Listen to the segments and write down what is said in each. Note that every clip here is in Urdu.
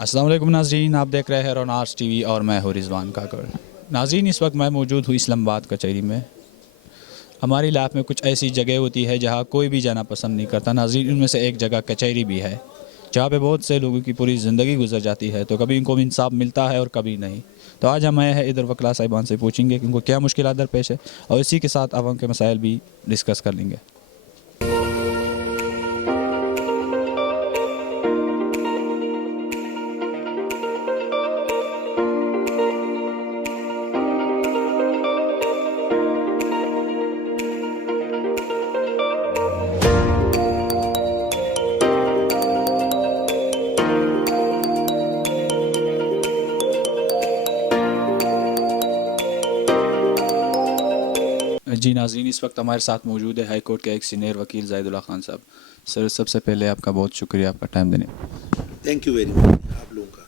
السلام علیکم ناظرین، آپ دیکھ رہے ہیں روناز ٹی وی اور میں ہوں رضوان کاکڑ۔ ناظرین، اس وقت میں موجود ہوں اسلام آباد کچہری میں۔ ہماری لائف میں کچھ ایسی جگہ ہوتی ہے جہاں کوئی بھی جانا پسند نہیں کرتا۔ ناظرین، ان میں سے ایک جگہ کچہری بھی ہے جہاں پہ بہت سے لوگوں کی پوری زندگی گزر جاتی ہے، تو کبھی ان کو انصاف ملتا ہے اور کبھی نہیں۔ تو آج ہم آئے ہیں ادھر وکلا صاحبان سے پوچھیں گے کہ ان کو کیا مشکلات درپیش ہے، اور اسی کے ساتھ عوام کے مسائل بھی ڈسکس کر لیں گے۔ جی ناظرین، اس وقت ہمارے ساتھ موجود ہے ہائی کورٹ کے ایک سینئر وکیل زاہد اللہ خان صاحب۔ سر، سب سے پہلے آپ کا بہت شکریہ آپ کا ٹائم دینے۔ تھینک یو ویری مچ آپ لوگوں کا۔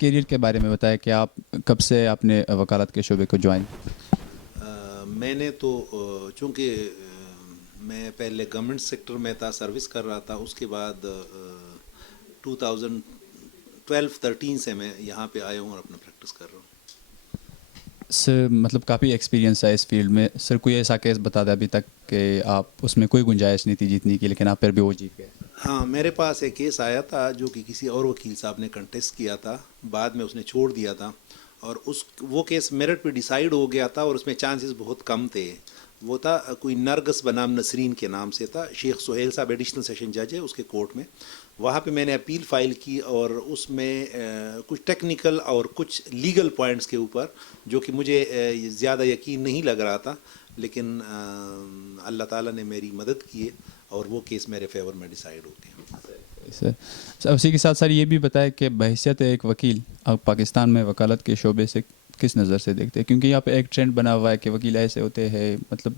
کیریئر کے بارے میں بتائیں کہ آپ کب سے آپ نے وکالت کے شعبے کو جوائن؟ میں نے تو چونکہ میں پہلے گورنمنٹ سیکٹر میں تھا، سروس کر رہا تھا، اس کے بعد 2012-13 سے میں یہاں پہ آیا ہوں اور اپنا پریکٹس کر رہا ہوں۔ سر، مطلب کافی ایکسپیرینس ہے اس فیلڈ میں۔ سر، کوئی ایسا کیس بتا دیں ابھی تک کہ آپ اس میں کوئی گنجائش نہیں تھی جیتنے کی، لیکن آپ پھر بھی وہ جیت گئے؟ ہاں، میرے پاس ایک کیس آیا تھا جو کہ کسی اور وکیل صاحب نے کنٹیسٹ کیا تھا، بعد میں اس نے چھوڑ دیا تھا، اور وہ کیس میرٹ پہ ڈیسائیڈ ہو گیا تھا، اور اس میں چانسز بہت کم تھے۔ وہ تھا کوئی نرگس بنام نسرین کے نام سے تھا، شیخ سہیل صاحب ایڈیشنل سیشن جج ہے اس کے کورٹ میں۔ وہاں پہ میں نے اپیل فائل کی، اور اس میں کچھ ٹیکنیکل اور کچھ لیگل پوائنٹس کے اوپر جو کہ مجھے زیادہ یقین نہیں لگ رہا تھا، لیکن اللہ تعالیٰ نے میری مدد کی ہے اور وہ کیس میرے فیور میں ڈیسائیڈ ہو گیا۔ سر، اسی کے ساتھ سر یہ بھی بتائیں کہ بحیثیت ایک وکیل آپ پاکستان میں وکالت کے شعبے سے کس نظر سے دیکھتے ہیں؟ کیونکہ یہاں پہ ایک ٹرینڈ بنا ہوا ہے کہ وکیل ایسے ہوتے ہیں، مطلب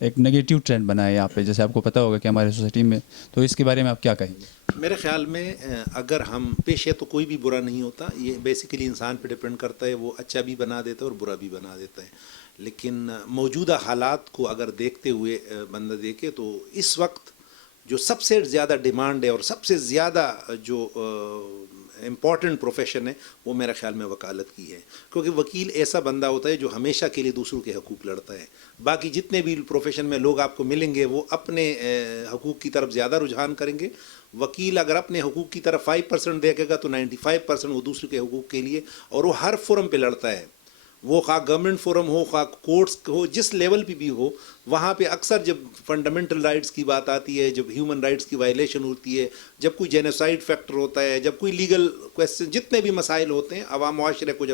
ایک نگیٹیو ٹرینڈ بنا ہے یہاں پہ، جیسے آپ کو پتہ ہوگا کہ ہمارے سوسائٹی میں، تو اس کے بارے میں آپ کیا کہیں گے؟ میرے خیال میں اگر ہم پیش ہے تو کوئی بھی برا نہیں ہوتا، یہ بیسیکلی انسان پہ ڈپینڈ کرتا ہے، وہ اچھا بھی بنا دیتا ہے اور برا بھی بنا دیتا ہے۔ لیکن موجودہ حالات کو اگر دیکھتے ہوئے بندہ دیکھے تو اس وقت جو سب سے زیادہ ڈیمانڈ ہے اور سب سے زیادہ جو امپورٹنٹ پروفیشن ہے وہ میرے خیال میں وکالت کی ہے، کیونکہ وکیل ایسا بندہ ہوتا ہے جو ہمیشہ کے لیے دوسروں کے حقوق لڑتا ہے۔ باقی جتنے بھی پروفیشن میں لوگ آپ کو ملیں گے وہ اپنے حقوق کی طرف زیادہ رجحان کریں گے۔ وکیل اگر اپنے حقوق کی طرف 5% دیکھے گا تو 95% وہ دوسرے کے حقوق کے لیے، اور وہ ہر فورم پہ لڑتا ہے، وہ خواہ گورنمنٹ فورم ہو، خواہ کورٹس ہو، جس لیول پہ بھی ہو، وہاں پہ اکثر جب فنڈامنٹل رائٹس کی بات آتی ہے، جب ہیومن رائٹس کی وائلیشن ہوتی ہے، جب کوئی جینوسائیڈ فیکٹر ہوتا ہے، جب کوئی لیگل کویسچن، جتنے بھی مسائل ہوتے ہیں عوام معاشرے کو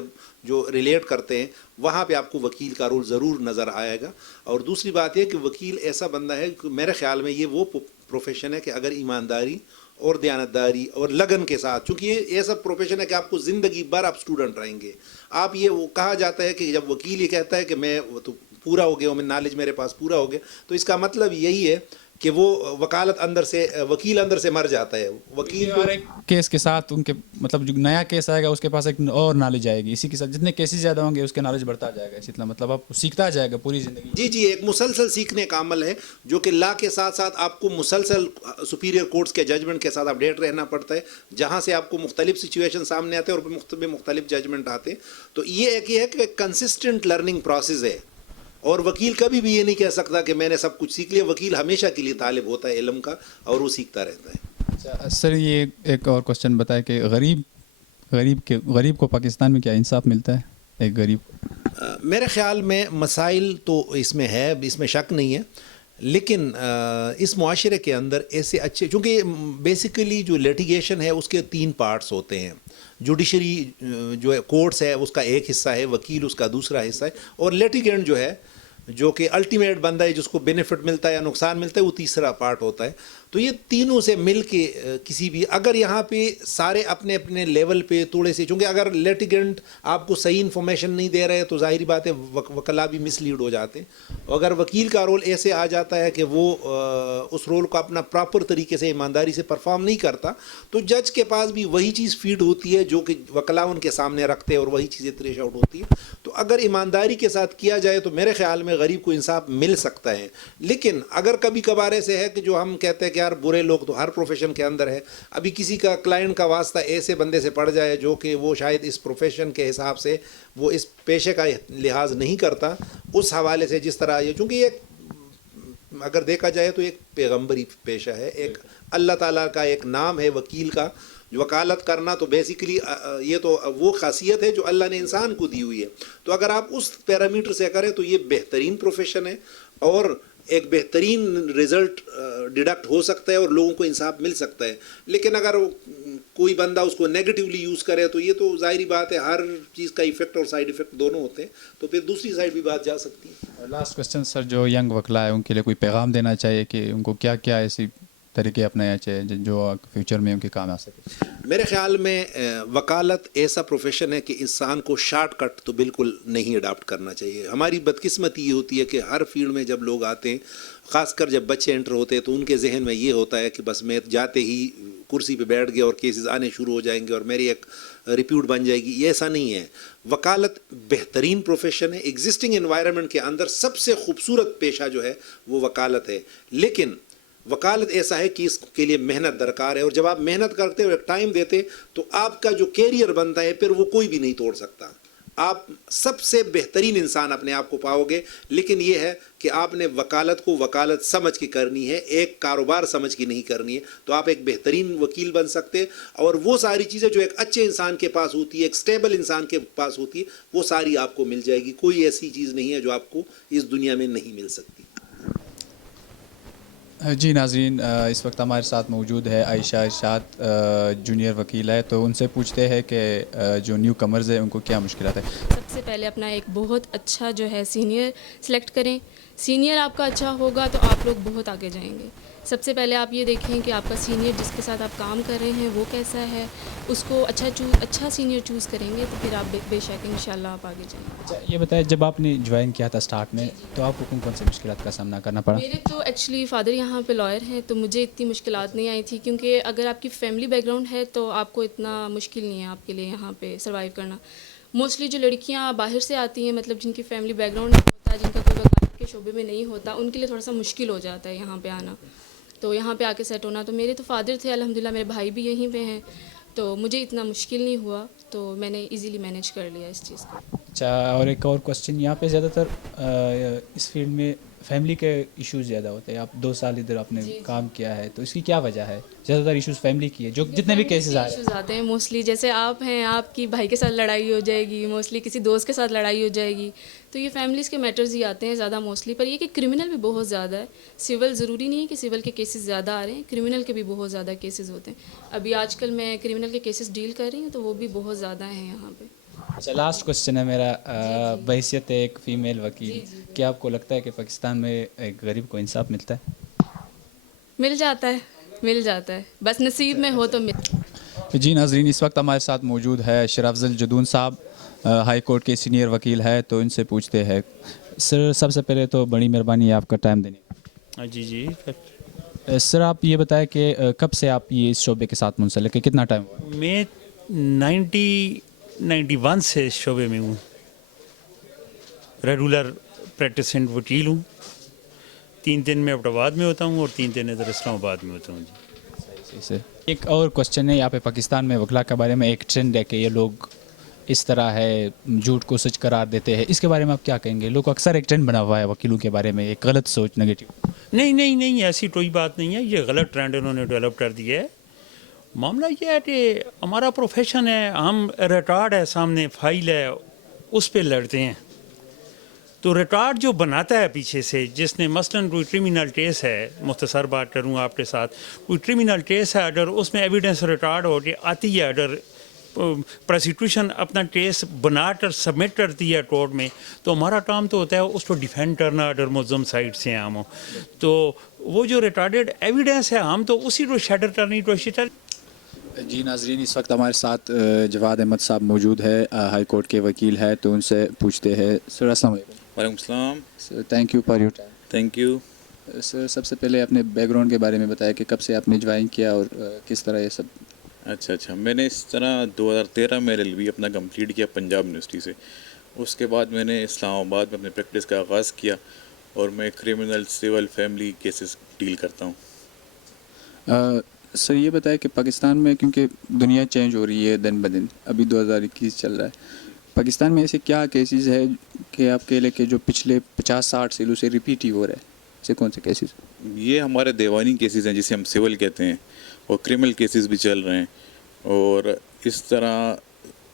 جو ریلیٹ کرتے ہیں، وہاں پہ آپ کو وکیل کا رول ضرور نظر آئے گا۔ اور دوسری بات یہ کہ وکیل ایسا بندہ ہے کہ میرے خیال میں یہ وہ پروفیشن ہے کہ اگر ایمانداری اور دیانتداری اور لگن کے ساتھ، چونکہ یہ ایسا پروفیشن ہے کہ آپ کو زندگی بھر آپ اسٹوڈنٹ رہیں گے۔ آپ یہ وہ کہا جاتا ہے کہ جب وکیل یہ کہتا ہے کہ میں تو پورا ہو گیا ہوں، میں نالج میرے پاس پورا ہو گیا، تو اس کا مطلب یہی ہے کہ وہ وکالت اندر سے، وکیل اندر سے مر جاتا ہے۔ وکیل ہر ایک کیس کے ساتھ ان کے مطلب جو نیا کیس آئے گا اس کے پاس ایک اور نالج آئے گی، اسی کے ساتھ جتنے کیسز زیادہ ہوں گے اس کے نالج بڑھتا جائے گا، اسی طرح مطلب آپ سیکھتا جائے گا پوری زندگی۔ جی، ایک مسلسل سیکھنے کا عمل ہے جو کہ لا کے ساتھ ساتھ آپ کو مسلسل سپیریئر کورٹس کے ججمنٹ کے ساتھ اپڈیٹ رہنا پڑتا ہے، جہاں سے آپ کو مختلف سچویشن سامنے آتے ہیں اور مختلف ججمنٹ آتے ہیں۔ تو یہ ایک یہ ہے کہ کنسسٹنٹ لرننگ پروسیس ہے، اور وکیل کبھی بھی یہ نہیں کہہ سکتا کہ میں نے سب کچھ سیکھ لیا۔ وکیل ہمیشہ کے لیے طالب ہوتا ہے علم کا، اور وہ سیکھتا رہتا ہے۔ سر، یہ ایک اور کوشچن بتائے کہ غریب کو پاکستان میں کیا انصاف ملتا ہے؟ ایک غریب میرے خیال میں مسائل تو اس میں ہے، اس میں شک نہیں ہے، لیکن اس معاشرے کے اندر ایسے اچھے، چونکہ بیسیکلی جو لیٹیگیشن ہے اس کے 3 پارٹس ہوتے ہیں۔ جوڈیشری جو ہے کورٹس ہے اس کا ایک حصہ ہے، وکیل اس کا دوسرا حصہ ہے، اور لیٹیگینٹ جو ہے جو کہ الٹیمیٹ بندہ ہے، جس کو بینیفٹ ملتا ہے یا نقصان ملتا ہے، وہ تیسرا پارٹ ہوتا ہے۔ تو یہ تینوں سے مل کے کسی بھی، اگر یہاں پہ سارے اپنے اپنے لیول پہ تھوڑے سے، چونکہ اگر لیٹیگنٹ آپ کو صحیح انفارمیشن نہیں دے رہے تو ظاہری بات ہے وکلا بھی مس لیڈ ہو جاتے ہیں۔ اگر وکیل کا رول ایسے آ جاتا ہے کہ وہ اس رول کو اپنا پراپر طریقے سے ایمانداری سے پرفارم نہیں کرتا، تو جج کے پاس بھی وہی چیز فیڈ ہوتی ہے جو کہ وکلا ان کے سامنے رکھتے ہیں، اور وہی چیزیں تریش آؤٹ ہوتی ہے۔ تو تو اگر ایمانداری کے ساتھ کیا جائے تو میرے خیال میں غریب کو انصاف مل سکتا ہے. لیکن اگر کبھی کبھار ایسے ہے کہ جو ہم کہتے ہیں کہ یار برے لوگ تو ہر پروفیشن کے اندر ہے, ابھی کسی کا کلائنٹ کا واسطہ ایسے بندے سے پڑ جائے جو کہ وہ شاید اس پروفیشن کے حساب سے وہ اس پیشے کا لحاظ نہیں کرتا, اس حوالے سے جس طرح یہ, چونکہ یہ اگر دیکھا جائے تو ایک پیغمبری پیشہ ہے, ایک اللہ تعالیٰ کا ایک نام ہے وکیل کا. وکالت کرنا تو بیسیکلی یہ تو وہ خاصیت ہے جو اللہ نے انسان کو دی ہوئی ہے. تو اگر آپ اس پیرامیٹر سے کریں تو یہ بہترین پروفیشن ہے اور ایک بہترین رزلٹ ڈیڈکٹ ہو سکتا ہے اور لوگوں کو انصاف مل سکتا ہے. لیکن اگر کوئی بندہ اس کو نیگیٹیولی یوز کرے تو یہ تو ظاہری بات ہے, ہر چیز کا ایفیکٹ اور سائیڈ ایفیکٹ دونوں ہوتے ہیں, تو پھر دوسری سائیڈ بھی بات جا سکتی ہے. لاسٹ کوشچن سر, جو ینگ وکلا ہے ان کے لیے کوئی پیغام دینا چاہیے کہ ان کو کیا کیا ایسی طریقے اپنانا چاہیے جو فیوچر میں ان کے کام آ سکے؟ میرے خیال میں وکالت ایسا پروفیشن ہے کہ انسان کو شارٹ کٹ تو بالکل نہیں اڈاپٹ کرنا چاہیے. ہماری بدقسمتی یہ ہوتی ہے کہ ہر فیلڈ میں جب لوگ آتے ہیں, خاص کر جب بچے انٹر ہوتے ہیں, تو ان کے ذہن میں یہ ہوتا ہے کہ بس میں جاتے ہی کرسی پہ بیٹھ گیا اور کیسز آنے شروع ہو جائیں گے اور میری ایک ریپیوٹ بن جائے گی. یہ ایسا نہیں ہے. وکالت بہترین پروفیشن ہے. ایگزسٹنگ انوائرمنٹ کے اندر سب سے خوبصورت پیشہ جو ہے وہ وکالت ہے. لیکن وکالت ایسا ہے کہ اس کے لیے محنت درکار ہے, اور جب آپ محنت کرتے ہو, ایک ٹائم دیتے, تو آپ کا جو کیریئر بنتا ہے پھر وہ کوئی بھی نہیں توڑ سکتا. آپ سب سے بہترین انسان اپنے آپ کو پاؤ گے. لیکن یہ ہے کہ آپ نے وکالت کو وکالت سمجھ کے کرنی ہے, ایک کاروبار سمجھ کے نہیں کرنی ہے. تو آپ ایک بہترین وکیل بن سکتے, اور وہ ساری چیزیں جو ایک اچھے انسان کے پاس ہوتی ہے, ایک سٹیبل انسان کے پاس ہوتی ہے, وہ ساری آپ کو مل جائے گی. کوئی ایسی چیز نہیں ہے جو آپ کو اس دنیا میں نہیں مل سکتی. جی ناظرین, اس وقت ہمارے ساتھ موجود ہے عائشہ ارشاد, جونیئر وکیل ہے. تو ان سے پوچھتے ہیں کہ جو نیو کمرز ہیں ان کو کیا مشکلات ہے. سب سے پہلے اپنا ایک بہت اچھا جو ہے سینئر سلیکٹ کریں. سینئر آپ کا اچھا ہوگا تو آپ لوگ بہت آگے جائیں گے. سب سے پہلے آپ یہ دیکھیں کہ آپ کا سینئر جس کے ساتھ آپ کام کر رہے ہیں وہ کیسا ہے, اس کو اچھا سینئر چوز کریں گے تو پھر آپ بے شک انشاءاللہ آپ آگے جائیں گے. اچھا یہ بتائیں, جب آپ نے جوائن کیا تھا اسٹارٹ میں, تو آپ کو کون کون سی مشکلات کا سامنا کرنا پڑا؟ میرے تو ایکچولی فادر یہاں پہ لائر ہیں, تو مجھے اتنی مشکلات نہیں آئی تھی, کیونکہ اگر آپ کی فیملی بیک گراؤنڈ ہے تو آپ کو اتنا مشکل نہیں ہے آپ کے لیے یہاں پہ سروائیو کرنا. موسٹلی جو لڑکیاں باہر سے آتی ہیں, مطلب جن کی فیملی بیک گراؤنڈ نہیں ہوتا, جن کا کوئی وکالت کے شعبے میں نہیں ہوتا, ان کے لیے تھوڑا سا مشکل ہو جاتا ہے یہاں پہ آنا, تو یہاں پہ آ کے سیٹ ہونا. تو میرے تو فادر تھے الحمدللہ, میرے بھائی بھی یہیں پہ ہیں, تو مجھے اتنا مشکل نہیں ہوا, تو میں نے ایزیلی مینیج کر لیا اس چیز کو. اچھا, اور ایک اور کوشچن, یہاں پہ زیادہ تر اس فیلڈ میں فیملی کے ایشوز زیادہ ہوتے ہیں. آپ 2 سال ادھر آپ نے کام کیا ہے, تو اس کی کیا وجہ ہے؟ زیادہ تر ایشوز فیملی کی ہے, جو جتنے بھی کیسز آ رہے ہیں. ایشوز آتے ہیں موسٹلی, جیسے آپ ہیں, آپ کی بھائی کے ساتھ لڑائی ہو جائے گی, موسٹلی کسی دوست کے ساتھ لڑائی ہو جائے گی, تو یہ فیملیز کے میٹرز ہی آتے ہیں زیادہ موسٹلی. پر یہ کہ کرمنل بھی بہت زیادہ ہے. سول ضروری نہیں ہے کہ سول کے کیسز زیادہ آ رہے ہیں, کرمنل کے بھی بہت زیادہ کیسز ہوتے ہیں. ابھی آج کل میں کرمنل کے کیسز ڈیل کر رہی ہوں, تو وہ بھی بہت زیادہ ہیں یہاں پہ. اچھا, لاسٹ کوشچن ہے میرا, بحیثیت ایک فیمیل وکیل, کیا آپ کو لگتا ہے کہ پاکستان میں ایک غریب کو انصاف ملتا ہے؟ مل جاتا ہے, بس نصیب میں ہو تو جی ناظرین, اس وقت ہمارے ساتھ موجود ہے شیر افضل جدون صاحب, ہائی کورٹ کے سینئر وکیل ہے. تو ان سے پوچھتے ہیں. سر سب سے پہلے تو بڑی مہربانی ہے آپ کا ٹائم دینے کا. جی. سر آپ یہ بتائیں کہ کب سے آپ یہ اس شعبے کے ساتھ منسلک ہے, کتنا ٹائم ہوا؟ میں 91 سے اس شعبے میں ہوں, ریگولر پریکٹسنٹ وکیل ہوں. 3 دن میں اپٹاواد میں ہوتا ہوں اور 3 دن ادھر اسلام آباد میں ہوتا ہوں. جی سر ایک اور کوشچن ہے, یہاں پہ پاکستان میں وکلا کے بارے میں ایک ٹرینڈ ہے کہ یہ لوگ اس طرح ہے, جھوٹ کو سچ قرار دیتے ہیں. اس کے بارے میں آپ کیا کہیں گے؟ لوگ اکثر ایک ٹرینڈ بنا ہوا ہے وکیلوں کے بارے میں, ایک غلط سوچ, نگیٹو. نہیں, ایسی کوئی بات نہیں ہے. یہ غلط ٹرینڈ انہوں نے ڈیولپ کر دیا ہے. معاملہ یہ ہے کہ ہمارا پروفیشن ہے, ہم ریکارڈ ہے سامنے, فائل ہے, اس پہ لڑتے ہیں. تو ریکارڈ جو بناتا ہے پیچھے سے, جس نے مثلاً کوئی کرمنل کیس ہے, مختصر بات کروں آپ کے ساتھ, کوئی کرمنل کیس ہے, اگر اس میں ایویڈنس ریکارڈ ہو کے آتی ہے, اگر پروسیکیوشن اپنا کیس بنا کر سبمٹ کرتی ہے کورٹ میں, تو ہمارا کام تو ہوتا ہے اس کو ڈیفینڈ کرنا اگر ملزم سائڈ سے ہم ہوں. تو وہ جو ریکارڈڈ ایویڈنس ہے, ہم تو اسی کو شیڈر کرنے کی کوشش کریں. جی ناظرین, اس وقت ہمارے ساتھ جواد احمد صاحب موجود ہے, ہائی کورٹ کے وکیل ہے. تو ان سے پوچھتے ہیں. سر السلام علیکم. وعلیکم السلام. Sir thank you for your time. Thank you. Sir سب سے پہلے اپنے بیک گراؤنڈ کے بارے میں بتایا کہ کب سے آپ نے جوائن کیا اور کس طرح یہ سب. اچھا, میں نے اس طرح 2013 میں LLB اپنا کمپلیٹ کیا پنجاب یونیورسٹی سے, اس کے بعد میں نے اسلام آباد میں اپنے پریکٹس کا آغاز کیا اور میں criminal civil family cases deal کرتا ہوں. سر یہ بتائیں کہ پاکستان میں کیونکہ دنیا چینج ہو رہی ہے دن بدن، ابھی 2021 چل رہا ہے، پاکستان میں ایسے کیا کیسز ہے کہ آپ کہہ لیں کہ جو پچھلے 50-60 سالوں سے ریپیٹ ہی ہو رہا ہے؟ ایسے کون سے کیسز؟ یہ ہمارے دیوانی کیسز ہیں جسے ہم سول کہتے ہیں، اور کرمنل کیسز بھی چل رہے ہیں، اور اس طرح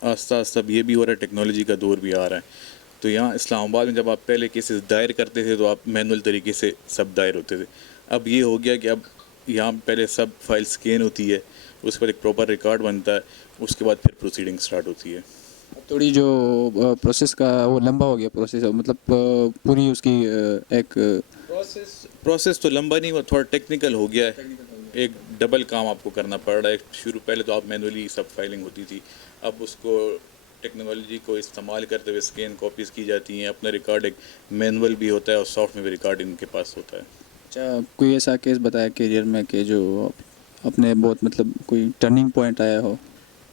آہستہ آہستہ یہ بھی ہو رہا ہے، ٹیکنالوجی کا دور بھی آ رہا ہے. تو یہاں اسلام آباد میں جب آپ پہلے کیسز دائر کرتے تھے تو آپ مینول طریقے سے سب دائر ہوتے تھے. اب یہ ہو گیا کہ اب یہاں پہلے سب فائل سکین ہوتی ہے، اس کے بعد ایک پراپر ریکارڈ بنتا ہے، اس کے بعد پھر پروسیڈنگ سٹارٹ ہوتی ہے. تھوڑی جو پروسیس کا وہ لمبا ہو گیا پروسیس، مطلب پوری اس کی ایک پروسیس تو لمبا نہیں ہوا، تھوڑا ٹیکنیکل ہو گیا ہے. ایک ڈبل کام آپ کو کرنا پڑ رہا ہے. پہلے تو آپ مینولی سب فائلنگ ہوتی تھی، اب اس کو ٹیکنالوجی کو استعمال کرتے ہوئے اسکین کاپیز کی جاتی ہیں. اپنا ریکارڈ ایک مینول بھی ہوتا ہے اور سافٹ میں بھی ریکارڈ ان کے پاس ہوتا ہے. اچھا، کوئی ایسا کیس بتایا کیریئر میں کہ جو اپنے بہت مطلب کوئی ٹرننگ پوائنٹ آیا ہو،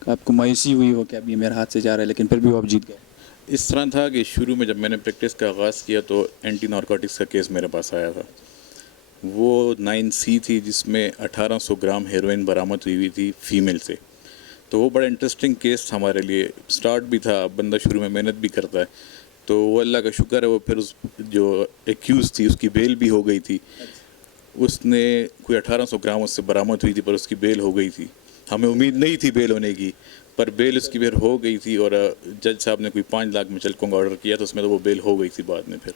کہ آپ کو مایوسی ہوئی ہو کہ اب یہ میرے ہاتھ سے جا رہا ہے لیکن پھر بھی وہ آپ جیت گئے؟ اس طرح تھا کہ شروع میں جب میں نے پریکٹس کا آغاز کیا تو اینٹی نارکوٹکس کا کیس میرے پاس آیا تھا. وہ 9C تھی جس میں 1800 گرام ہیروئن برآمد ہوئی تھی فیمیل سے. تو وہ بڑا انٹرسٹنگ کیس تھا ہمارے لیے. سٹارٹ بھی تھا، بندہ شروع میں محنت بھی کرتا ہے، تو وہ اللہ کا شکر ہے وہ پھر اس جو ایکیوز تھی اس کی بیل بھی ہو گئی تھی. اس نے کوئی 1800 گرام اس سے برآمد ہوئی تھی پر اس کی بیل ہو گئی تھی. ہمیں امید نہیں تھی بیل ہونے کی، پر بیل اس کی پھر ہو گئی تھی، اور جج صاحب نے کوئی 5 لاکھ مچلکوں کا آرڈر کیا تو اس میں تو وہ بیل ہو گئی تھی بعد میں. پھر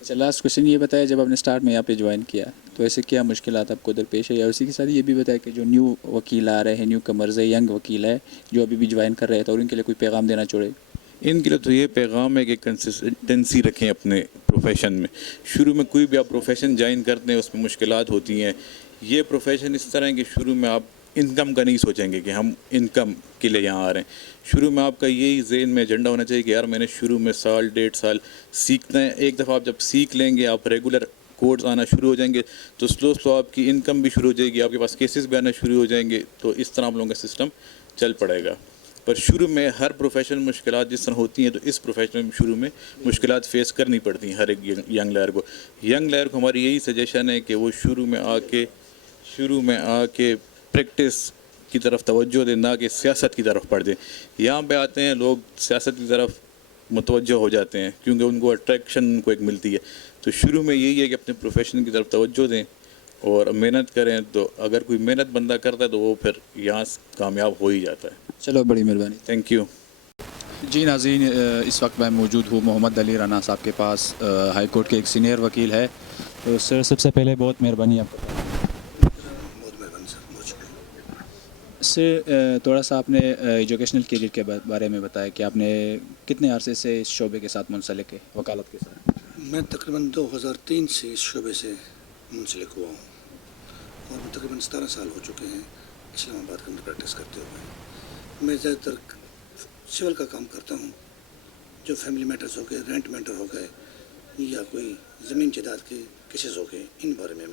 اچھا، لاسٹ کوشچن یہ بتایا، جب آپ نے اسٹارٹ میں یہاں پہ جوائن کیا تو ایسے کیا مشکلات آپ کو درپیش ہے، یا اسی کے ساتھ یہ بھی بتایا کہ جو نیو وکیل آ رہے ہیں، نیو کمرز ہے، ینگ وکیل ہے جو ابھی بھی جوائن کر رہے تھے، اور ان کے لیے کوئی پیغام دینا چاہے؟ ان کے لیے تو یہ پیغام ہے کہ کنسسٹنسی رکھیں اپنے پروفیشن میں. شروع میں کوئی بھی آپ پروفیشن جوائن کرتے ہیں اس میں مشکلات ہوتی ہیں. یہ پروفیشن اس طرح ہے کہ شروع میں آپ انکم کا نہیں سوچیں گے کہ ہم انکم کے لیے یہاں آ رہے ہیں. شروع میں آپ کا یہی ذہن میں ایجنڈا ہونا چاہیے کہ یار میں نے شروع میں 1.5 سال سیکھنا ہے. ایک دفعہ آپ جب سیکھ لیں گے، آپ ریگولر کوڈز آنا شروع ہو جائیں گے تو سلو آپ کی انکم بھی شروع ہو جائے گی، آپ کے پاس کیسز بھی آنا شروع ہو جائیں گے. تو اس طرح آپ لوگوں کا سسٹم چل پڑے گا. پر شروع میں ہر پروفیشن میں مشکلات جس طرح ہوتی ہیں تو اس پروفیشن میں شروع میں مشکلات فیس کرنی پڑتی ہیں ہر ایک ینگ لائر کو. ینگ لائر کو ہماری یہی سجیشن ہے کہ وہ شروع میں آ کے پریکٹس کی طرف توجہ دیں، نہ کہ سیاست کی طرف پڑھ دیں. یہاں پہ آتے ہیں لوگ سیاست کی طرف متوجہ ہو جاتے ہیں کیونکہ ان کو اٹریکشن ان کو ایک ملتی ہے. تو شروع میں یہی ہے کہ اپنے پروفیشن کی طرف توجہ دیں اور محنت کریں. تو اگر کوئی محنت بندہ کرتا ہے تو وہ پھر یہاں کامیاب ہو ہی جاتا ہے. چلو، بڑی مہربانی. Thank you. جی ناظرین، اس وقت میں موجود ہوں محمد علی رانا صاحب کے پاس، ہائی کورٹ کے ایک سینئر وکیل ہے. تو سر، سب سے پہلے بہت مہربانی آپ کا. بہت مہربانی سر، بہت شکریہ. سر، تھوڑا سا آپ نے ایجوکیشنل کیریئر کے بارے میں بتایا کہ آپ نے کتنے عرصے سے اس شعبے کے ساتھ منسلک ہے، وکالت کے ساتھ؟ میں تقریباً 2003 سے اس شعبے سے منسلک ہوا ہوں، اور میں تقریباً 17 سال ہو چکے ہیں اسلام آباد کے اندر پریکٹس کرتے ہوئے. میں زیادہ تر سول کا کام کرتا ہوں، جو فیملی میٹرز ہو گئے، رینٹ میٹر ہو گئے، یا کوئی زمین جائیداد کے کیسز ہو گئے، ان بارے میں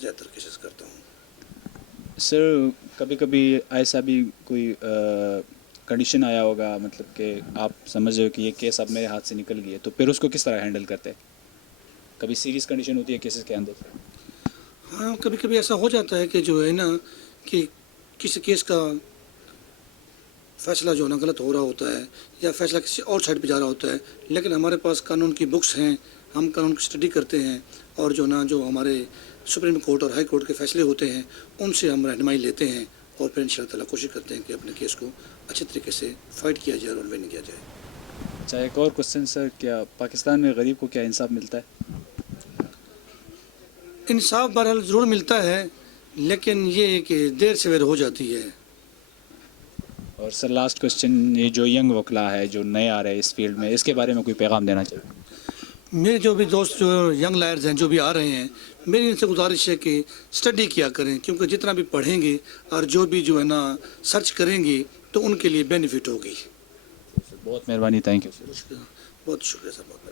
زیادہ تر کیسز کرتا ہوں. سر، کبھی کبھی ایسا بھی کوئی کنڈیشن آیا ہوگا، مطلب کہ آپ سمجھ رہے ہو کہ یہ کیس اب میرے ہاتھ سے نکل گئی ہے، تو پھر اس کو کس طرح ہینڈل کرتے ہیں؟ کبھی سیریس کنڈیشن ہوتی ہے کیسز کے اندر؟ ہاں، کبھی کبھی ایسا ہو جاتا ہے کہ جو ہے نا کہ کسی کیس کا فیصلہ جو ہے نا غلط ہو رہا ہوتا ہے، یا فیصلہ کسی اور سائڈ پہ جا رہا ہوتا ہے، لیکن ہمارے پاس قانون کی بکس ہیں، ہم قانون کی اسٹڈی کرتے ہیں، اور جو ہمارے سپریم کورٹ اور ہائی کورٹ کے فیصلے ہوتے ہیں ان سے ہم رہنمائی لیتے ہیں، اور پھر انشاء اللہ تعالیٰ کوشش کرتے ہیں کہ اپنے کیس کو اچھے طریقے سے فائٹ کیا جائے اور ون کیا جائے. اچھا، ایک اور کوشچن سر، کیا پاکستان میں غریب کو کیا انصاف ملتا ہے؟ انصاف بہرحال ضرور ملتا ہے، لیکن یہ کہ دیر سویر ہو جاتی ہے. اور سر، لاسٹ کوشچن، یہ جو ینگ وکلا ہے جو نئے آ رہے ہیں اس فیلڈ میں، اس کے بارے میں کوئی پیغام دینا چاہیے؟ میرے جو بھی دوست جو ینگ لائرز ہیں جو بھی آ رہے ہیں، میری ان سے گزارش ہے کہ اسٹڈی کیا کریں، کیونکہ جتنا بھی پڑھیں گے اور جو بھی جو ہے نا سرچ کریں گے تو ان کے لیے بینیفٹ ہوگی. بہت مہربانی، تھینک یو. بہت شکریہ سر. بہت